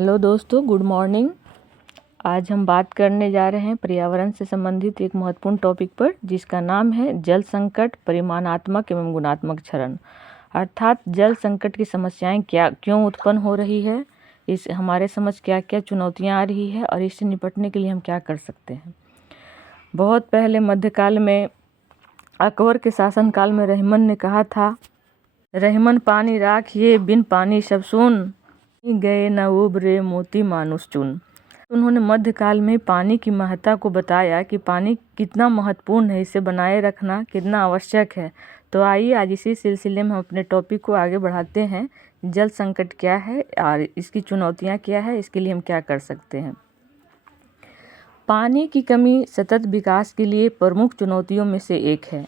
Hello दोस्तों, good morning. आज हम बात करने जा रहे हैं पर्यावरण से संबंधित एक महत्वपूर्ण टॉपिक पर, जिसका नाम है जल संकट, परिमाणात्मक एवं गुणात्मक क्षरण। अर्थात जल संकट की समस्याएं क्यों उत्पन्न हो रही है, इस हमारे समझ क्या क्या चुनौतियां आ रही है और इससे निपटने के लिए हम क्या कर सकते हैं। बहुत पहले मध्यकाल में अकबर के शासनकाल में रहीमन ने कहा था, रहीमन पानी राखिए बिन पानी सब सुन, गए न उबरे मोती मानुष चुन। उन्होंने मध्यकाल में पानी की महत्ता को बताया कि पानी कितना महत्वपूर्ण है, इसे बनाए रखना कितना आवश्यक है। तो आइए आज इसी सिलसिले में हम अपने टॉपिक को आगे बढ़ाते हैं। जल संकट क्या है और इसकी चुनौतियां क्या है, इसके लिए हम क्या कर सकते हैं। पानी की कमी सतत विकास के लिए प्रमुख चुनौतियों में से एक है,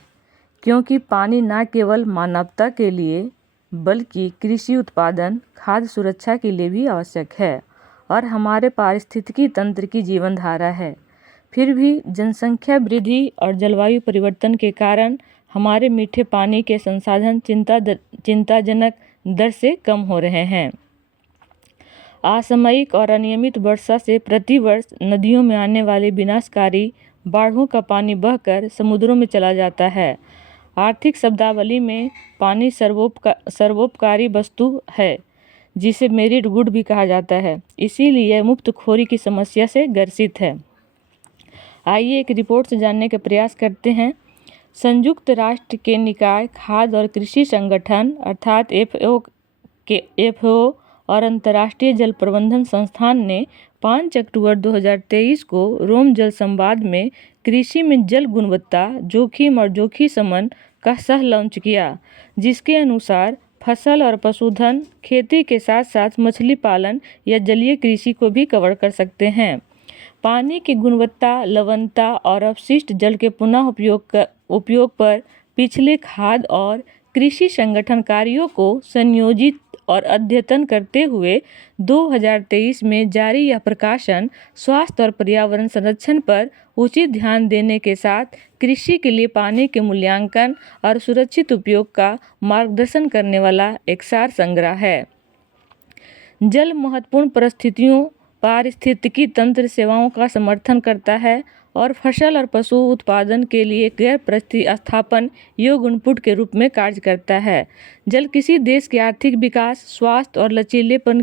क्योंकि पानी न केवल मानवता के लिए बल्कि कृषि उत्पादन, खाद्य सुरक्षा के लिए भी आवश्यक है और हमारे पारिस्थितिकी तंत्र की जीवन धारा है। फिर भी जनसंख्या वृद्धि और जलवायु परिवर्तन के कारण हमारे मीठे पानी के संसाधन चिंताजनक दर से कम हो रहे हैं। असामयिक और अनियमित वर्षा से प्रतिवर्ष नदियों में आने वाले विनाशकारी बाढ़ों का पानी बहकर समुद्रों में चला जाता है। आर्थिक शब्दावली में पानी सर्वोपकारी वस्तु है, जिसे मेरिट गुड भी कहा जाता है, इसीलिए मुफ्तखोरी की समस्या से ग्रसित है। आइए एक रिपोर्ट से जानने का प्रयास करते हैं। संयुक्त राष्ट्र के निकाय खाद्य और कृषि संगठन अर्थात FAO और अंतर्राष्ट्रीय जल प्रबंधन संस्थान ने 5 अक्टूबर 2023 को रोम जल संवाद में कृषि में जल गुणवत्ता जोखिम और जोखिम शमन का सह लॉन्च किया, जिसके अनुसार फसल और पशुधन खेती के साथ साथ मछली पालन या जलीय कृषि को भी कवर कर सकते हैं। पानी की गुणवत्ता, लवणता और अपशिष्ट जल के पुनः उपयोग पर पिछले खाद्य और कृषि संगठन कार्यों को संयोजित और अद्यतन करते हुए 2023 में जारी यह प्रकाशन स्वास्थ्य और पर्यावरण संरक्षण पर उचित ध्यान देने के साथ कृषि के लिए पानी के मूल्यांकन और सुरक्षित उपयोग का मार्गदर्शन करने वाला एक सार संग्रह है। जल महत्वपूर्ण पारिस्थितिकी तंत्र सेवाओं का समर्थन करता है और फसल और पशु उत्पादन के लिए गैर प्रतिस्थापन योग्य इनपुट के रूप में कार्य करता है। जल किसी देश के आर्थिक विकास, स्वास्थ्य और लचीलेपन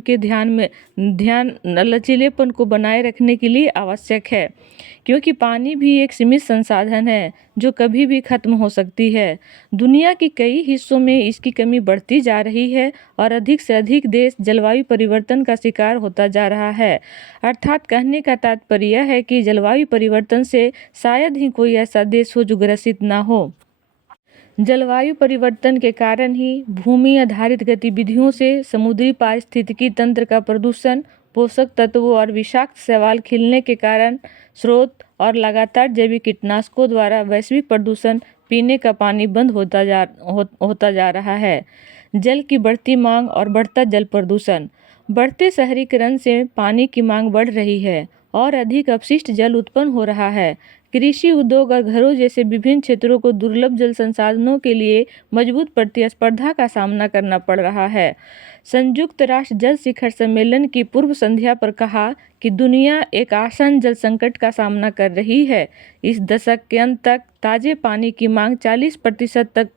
को बनाए रखने के लिए आवश्यक है, क्योंकि पानी भी एक सीमित संसाधन है जो कभी भी खत्म हो सकती है। दुनिया के कई हिस्सों में इसकी कमी बढ़ती जा रही है और अधिक से अधिक देश जलवायु परिवर्तन का शिकार होता जा रहा है। अर्थात कहने का तात्पर्य यह है कि जलवायु परिवर्तन से शायद ही कोई ऐसा देश हो जो ग्रसित ना हो। जलवायु परिवर्तन के कारण ही भूमि आधारित गतिविधियों से समुद्री पारिस्थितिकी तंत्र का प्रदूषण, पोषक तत्वों और विषाक्त शैवाल खिलने के कारण स्रोत और लगातार जैविक कीटनाशकों द्वारा वैश्विक प्रदूषण, पीने का पानी बंद होता जा रहा है। जल की बढ़ती मांग और बढ़ता जल प्रदूषण। बढ़ते शहरीकरण से पानी की मांग बढ़ रही है और अधिक अपशिष्ट जल उत्पन्न हो रहा है। कृषि, उद्योग और घरों जैसे विभिन्न क्षेत्रों को दुर्लभ जल संसाधनों के लिए मजबूत प्रतिस्पर्धा का सामना करना पड़ रहा है। संयुक्त राष्ट्र जल शिखर सम्मेलन की पूर्व संध्या पर कहा कि दुनिया एक आसान जल संकट का सामना कर रही है। इस दशक के अंत तक ताजे पानी की मांग 40% तक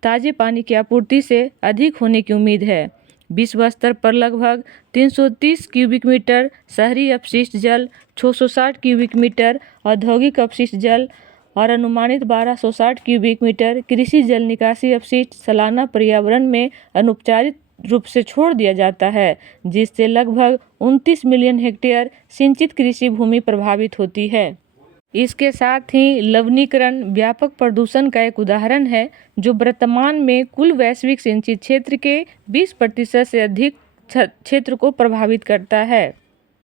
ताजे पानी की आपूर्ति से अधिक होने की उम्मीद है। विश्व स्तर पर लगभग 330 क्यूबिक मीटर शहरी अपशिष्ट जल, 660 क्यूबिक मीटर औद्योगिक अपशिष्ट जल और अनुमानित 1260 क्यूबिक मीटर कृषि जल निकासी अपशिष्ट सालाना पर्यावरण में अनौपचारिक रूप से छोड़ दिया जाता है, जिससे लगभग 29 मिलियन हेक्टेयर सिंचित कृषि भूमि प्रभावित होती है। इसके साथ ही लवणीकरण व्यापक प्रदूषण का एक उदाहरण है, जो वर्तमान में कुल वैश्विक सिंचित क्षेत्र के 20% से अधिक क्षेत्र को प्रभावित करता है।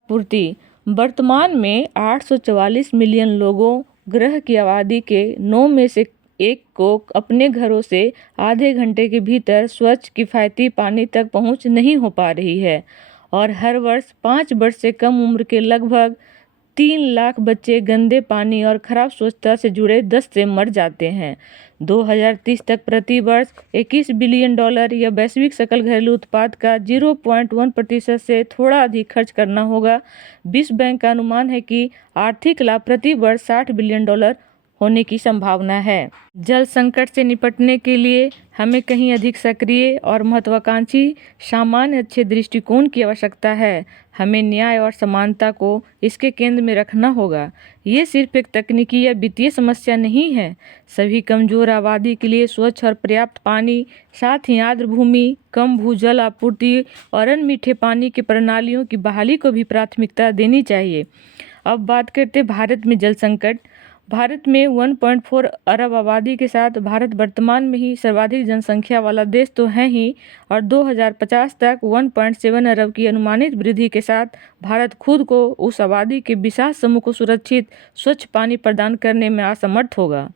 पूर्ति। वर्तमान में 844 मिलियन लोगों ग्रह की आबादी के 9 में से 1 को अपने घरों से आधे घंटे के भीतर स्वच्छ किफ़ायती पानी तक पहुंच नहीं हो पा रही है और हर वर्ष 5 वर्ष से कम उम्र के लगभग 3 लाख बच्चे गंदे पानी और खराब स्वच्छता से जुड़े दस्त से मर जाते हैं। 2030 तक प्रति वर्ष $21 बिलियन या वैश्विक सकल घरेलू उत्पाद का 0.1% से थोड़ा अधिक खर्च करना होगा। विश्व बैंक का अनुमान है कि आर्थिक लाभ प्रति वर्ष $60 बिलियन होने की संभावना है। जल संकट से निपटने के लिए हमें कहीं अधिक सक्रिय और महत्वाकांक्षी सामान्य अच्छे दृष्टिकोण की आवश्यकता है। हमें न्याय और समानता को इसके केंद्र में रखना होगा। ये सिर्फ एक तकनीकी या वित्तीय समस्या नहीं है। सभी कमजोर आबादी के लिए स्वच्छ और पर्याप्त पानी, साथ ही आर्द्र भूमि, कम भूजल आपूर्ति और अन्य मीठे पानी की प्रणालियों की बहाली को भी प्राथमिकता देनी चाहिए। अब बात करते हैं भारत में जल संकट। भारत में 1.4 अरब आबादी के साथ भारत वर्तमान में ही सर्वाधिक जनसंख्या वाला देश तो है ही, और 2050 तक 1.7 अरब की अनुमानित वृद्धि के साथ भारत खुद को उस आबादी के विशाल समूह को सुरक्षित स्वच्छ पानी प्रदान करने में असमर्थ होगा।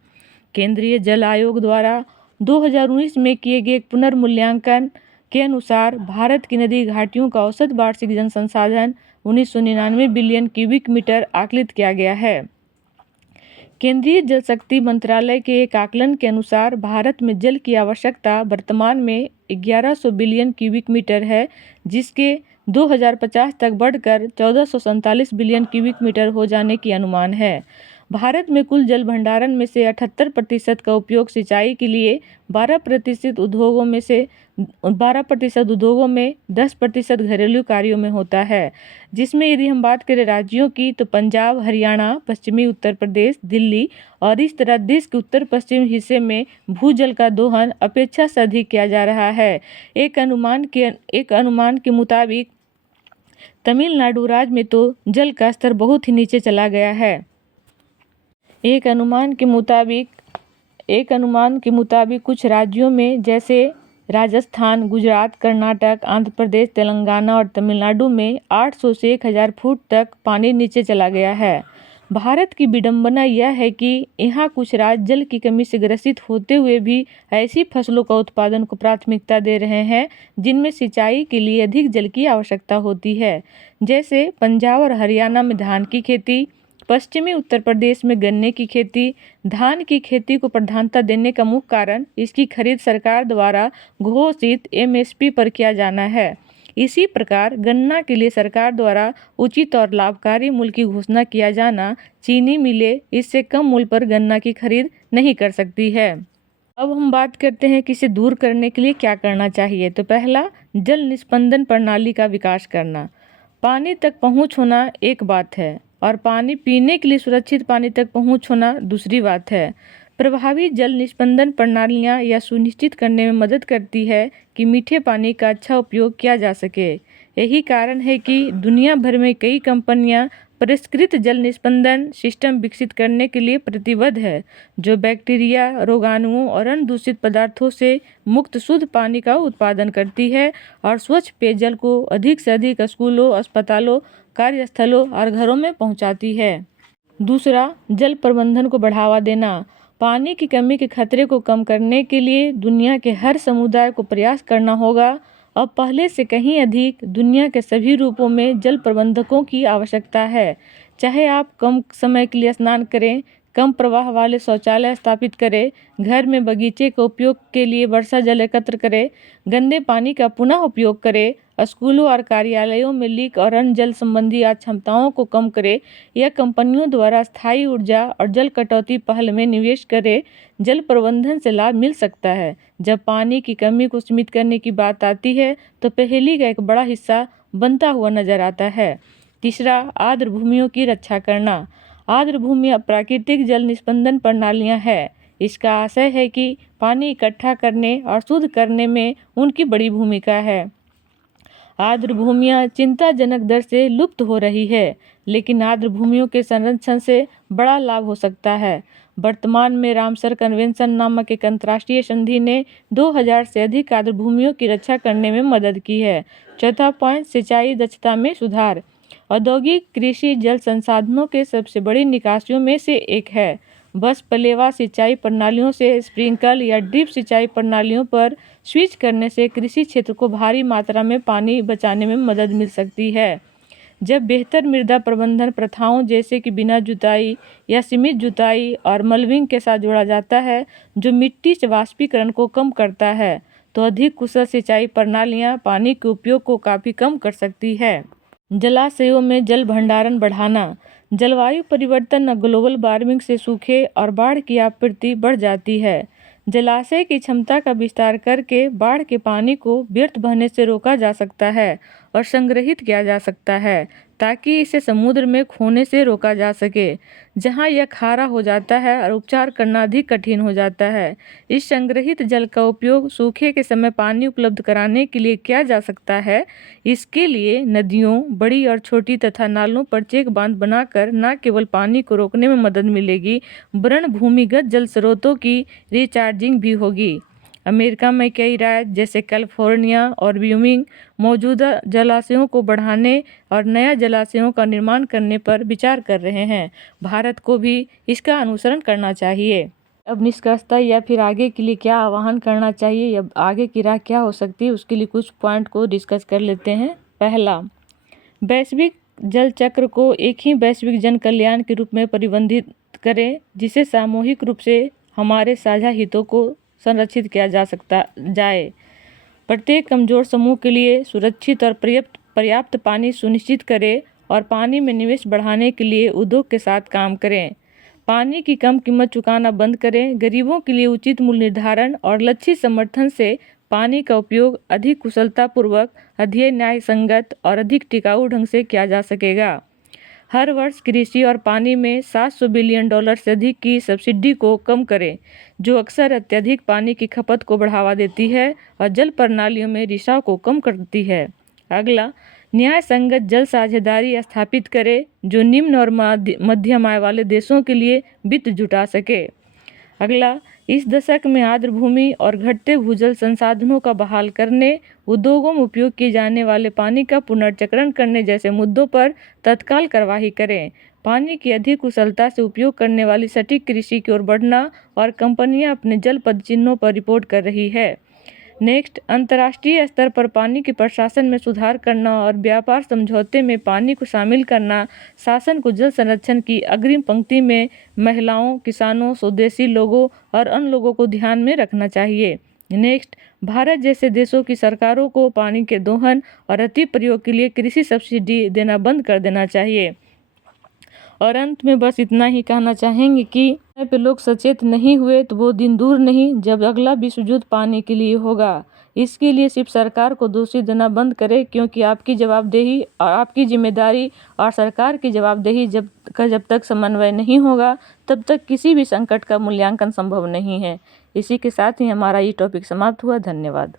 केंद्रीय जल आयोग द्वारा 2019 में किए गए एक पुनर्मूल्यांकन के अनुसार भारत की नदी घाटियों का औसत वार्षिक जल संसाधन 1999 बिलियन क्यूबिक मीटर आकलित किया गया है। केंद्रीय जल शक्ति मंत्रालय के एक आकलन के अनुसार भारत में जल की आवश्यकता वर्तमान में 1100 बिलियन क्यूबिक मीटर है, जिसके 2050 तक बढ़कर 1447 बिलियन क्यूबिक मीटर हो जाने की अनुमान है। भारत में कुल जल भंडारण में से 78% का उपयोग सिंचाई के लिए, 12% उद्योगों में 10% घरेलू कार्यों में होता है। जिसमें यदि हम बात करें राज्यों की, तो पंजाब, हरियाणा, पश्चिमी उत्तर प्रदेश, दिल्ली और इस तरह देश के उत्तर पश्चिम हिस्से में भूजल का दोहन अपेक्षा से अधिक किया जा रहा है। एक अनुमान के मुताबिक तमिलनाडु राज्य में तो जल का स्तर बहुत ही नीचे चला गया है। एक अनुमान के मुताबिक कुछ राज्यों में जैसे राजस्थान, गुजरात, कर्नाटक, आंध्र प्रदेश, तेलंगाना और तमिलनाडु में 800 से 1000 फुट तक पानी नीचे चला गया है। भारत की विडंबना यह है कि यहाँ कुछ राज्य जल की कमी से ग्रसित होते हुए भी ऐसी फसलों का उत्पादन को प्राथमिकता दे रहे हैं जिनमें सिंचाई के लिए अधिक जल की आवश्यकता होती है। जैसे पंजाब और हरियाणा में धान की खेती, पश्चिमी उत्तर प्रदेश में गन्ने की खेती। धान की खेती को प्रधानता देने का मुख्य कारण इसकी खरीद सरकार द्वारा घोषित MSP पर किया जाना है। इसी प्रकार गन्ना के लिए सरकार द्वारा उचित और लाभकारी मूल्य की घोषणा किया जाना, चीनी मिलें इससे कम मूल्य पर गन्ना की खरीद नहीं कर सकती है। अब हम बात करते हैं कि इसे दूर करने के लिए क्या करना चाहिए। तो पहला, जल निस्पंदन प्रणाली का विकास करना। पानी तक पहुँच होना एक बात है और पानी पीने के लिए सुरक्षित पानी तक पहुँच होना दूसरी बात है। प्रभावी जल निस्पंदन प्रणालियाँ यह सुनिश्चित करने में मदद करती है कि मीठे पानी का अच्छा उपयोग किया जा सके। यही कारण है कि दुनिया भर में कई कंपनियां परिष्कृत जल निस्पंदन सिस्टम विकसित करने के लिए प्रतिबद्ध है, जो बैक्टीरिया, रोगाणुओं और अन्य दूषित पदार्थों से मुक्त शुद्ध पानी का उत्पादन करती है और स्वच्छ पेयजल को अधिक से अधिक स्कूलों, अस्पतालों, कार्यस्थलों और घरों में पहुंचाती है। दूसरा, जल प्रबंधन को बढ़ावा देना। पानी की कमी के खतरे को कम करने के लिए दुनिया के हर समुदाय को प्रयास करना होगा। अब पहले से कहीं अधिक दुनिया के सभी रूपों में जल प्रबंधकों की आवश्यकता है। चाहे आप कम समय के लिए स्नान करें, कम प्रवाह वाले शौचालय स्थापित करें, घर में बगीचे के उपयोग के लिए वर्षा जल एकत्र करें, गंदे पानी का पुनः उपयोग करें, स्कूलों और कार्यालयों में लीक और अन्य जल संबंधी अक्षमताओं को कम करें या कंपनियों द्वारा स्थायी ऊर्जा और जल कटौती पहल में निवेश करें। जल प्रबंधन से लाभ मिल सकता है। जब पानी की कमी को सीमित करने की बात आती है तो पहेली का एक बड़ा हिस्सा बनता हुआ नजर आता है। तीसरा, आर्द्र भूमियों की रक्षा करना। आर्द्र भूमियाँ प्राकृतिक जल निस्पंदन प्रणालियाँ हैं। इसका आशय है कि पानी इकट्ठा करने और शुद्ध करने में उनकी बड़ी भूमिका है। आर्द्र भूमियाँ चिंताजनक दर से लुप्त हो रही है, लेकिन आर्द्र भूमियों के संरक्षण से बड़ा लाभ हो सकता है। वर्तमान में रामसर कन्वेंशन नामक एक अंतर्राष्ट्रीय संधि ने 2000 से अधिक आर्द्र भूमियों की रक्षा करने में मदद की है। चौथा पॉइंट, सिंचाई दक्षता में सुधार। औद्योगिक कृषि जल संसाधनों के सबसे बड़ी निकासियों में से एक है। बस पलेवा सिंचाई प्रणालियों से स्प्रिंकल या ड्रिप सिंचाई प्रणालियों पर स्विच करने से कृषि क्षेत्र को भारी मात्रा में पानी बचाने में मदद मिल सकती है। जब बेहतर मृदा प्रबंधन प्रथाओं जैसे कि बिना जुताई या सीमित जुताई और मल्चिंग के साथ जोड़ा जाता है, जो मिट्टी से वाष्पीकरण को कम करता है, तो अधिक कुशल सिंचाई प्रणालियाँ पानी के उपयोग को काफ़ी कम कर सकती है। जलाशयों में जल भंडारण बढ़ाना। जलवायु परिवर्तन और ग्लोबल वार्मिंग से सूखे और बाढ़ की आपूर्ति बढ़ जाती है। जलाशय की क्षमता का विस्तार करके बाढ़ के पानी को व्यर्थ बहने से रोका जा सकता है और संग्रहित किया जा सकता है, ताकि इसे समुद्र में खोने से रोका जा सके, जहां यह खारा हो जाता है और उपचार करना अधिक कठिन हो जाता है। इस संग्रहित जल का उपयोग सूखे के समय पानी उपलब्ध कराने के लिए किया जा सकता है। इसके लिए नदियों, बड़ी और छोटी तथा नालों पर चेक बांध बनाकर न केवल पानी को रोकने में मदद मिलेगी, वरन भूमिगत जल स्रोतों की रिचार्जिंग भी होगी। अमेरिका में कई राज्य जैसे कैलिफोर्निया और व्योमिंग मौजूदा जलाशयों को बढ़ाने और नया जलाशयों का निर्माण करने पर विचार कर रहे हैं। भारत को भी इसका अनुसरण करना चाहिए। अब निष्कर्षतः या फिर आगे के लिए क्या आह्वान करना चाहिए या आगे की राह क्या हो सकती है, उसके लिए कुछ पॉइंट को डिस्कस कर लेते हैं। पहला, वैश्विक जल चक्र को एक ही वैश्विक जन कल्याण के रूप में परिबंधित करें, जिसे सामूहिक रूप से हमारे साझा हितों को संरक्षित किया जा सकता जाए। प्रत्येक कमजोर समूह के लिए सुरक्षित और पर्याप्त पानी सुनिश्चित करें और पानी में निवेश बढ़ाने के लिए उद्योग के साथ काम करें। पानी की कम कीमत चुकाना बंद करें। गरीबों के लिए उचित मूल्य निर्धारण और लक्षित समर्थन से पानी का उपयोग अधिक कुशलतापूर्वक, अधिक न्याय संगत और अधिक टिकाऊ ढंग से किया जा सकेगा। हर वर्ष कृषि और पानी में $700 बिलियन से अधिक की सब्सिडी को कम करें, जो अक्सर अत्यधिक पानी की खपत को बढ़ावा देती है और जल प्रणालियों में रिसाव को कम करती है। अगला, न्याय संगत जल साझेदारी स्थापित करें, जो निम्न और मध्यम आय वाले देशों के लिए वित्त जुटा सके। अगला, इस दशक में आर्द्र भूमि और घटते भूजल संसाधनों का बहाल करने, उद्योगों में उपयोग किए जाने वाले पानी का पुनर्चक्रण करने जैसे मुद्दों पर तत्काल कार्रवाई करें। पानी की अधिक कुशलता से उपयोग करने वाली सटीक कृषि की ओर बढ़ना और कंपनियां अपने जल पदचिह्नों पर रिपोर्ट कर रही है। नेक्स्ट, अंतर्राष्ट्रीय स्तर पर पानी के प्रशासन में सुधार करना और व्यापार समझौते में पानी को शामिल करना शासन को जल संरक्षण की अग्रिम पंक्ति में महिलाओं, किसानों, स्वदेशी लोगों और अन्य लोगों को ध्यान में रखना चाहिए। नेक्स्ट, भारत जैसे देशों की सरकारों को पानी के दोहन और अति प्रयोग के लिए कृषि सब्सिडी देना बंद कर देना चाहिए। और अंत में बस इतना ही कहना चाहेंगे कि समय पे लोग सचेत नहीं हुए तो वो दिन दूर नहीं जब अगला विश्व युद्ध पानी के लिए होगा। इसके लिए सिर्फ सरकार को दोषी देना बंद करें, क्योंकि आपकी जवाबदेही और आपकी जिम्मेदारी और सरकार की जवाबदेही जब तक समन्वय नहीं होगा, तब तक किसी भी संकट का मूल्यांकन संभव नहीं है। इसी के साथ ही हमारा ये टॉपिक समाप्त हुआ। धन्यवाद।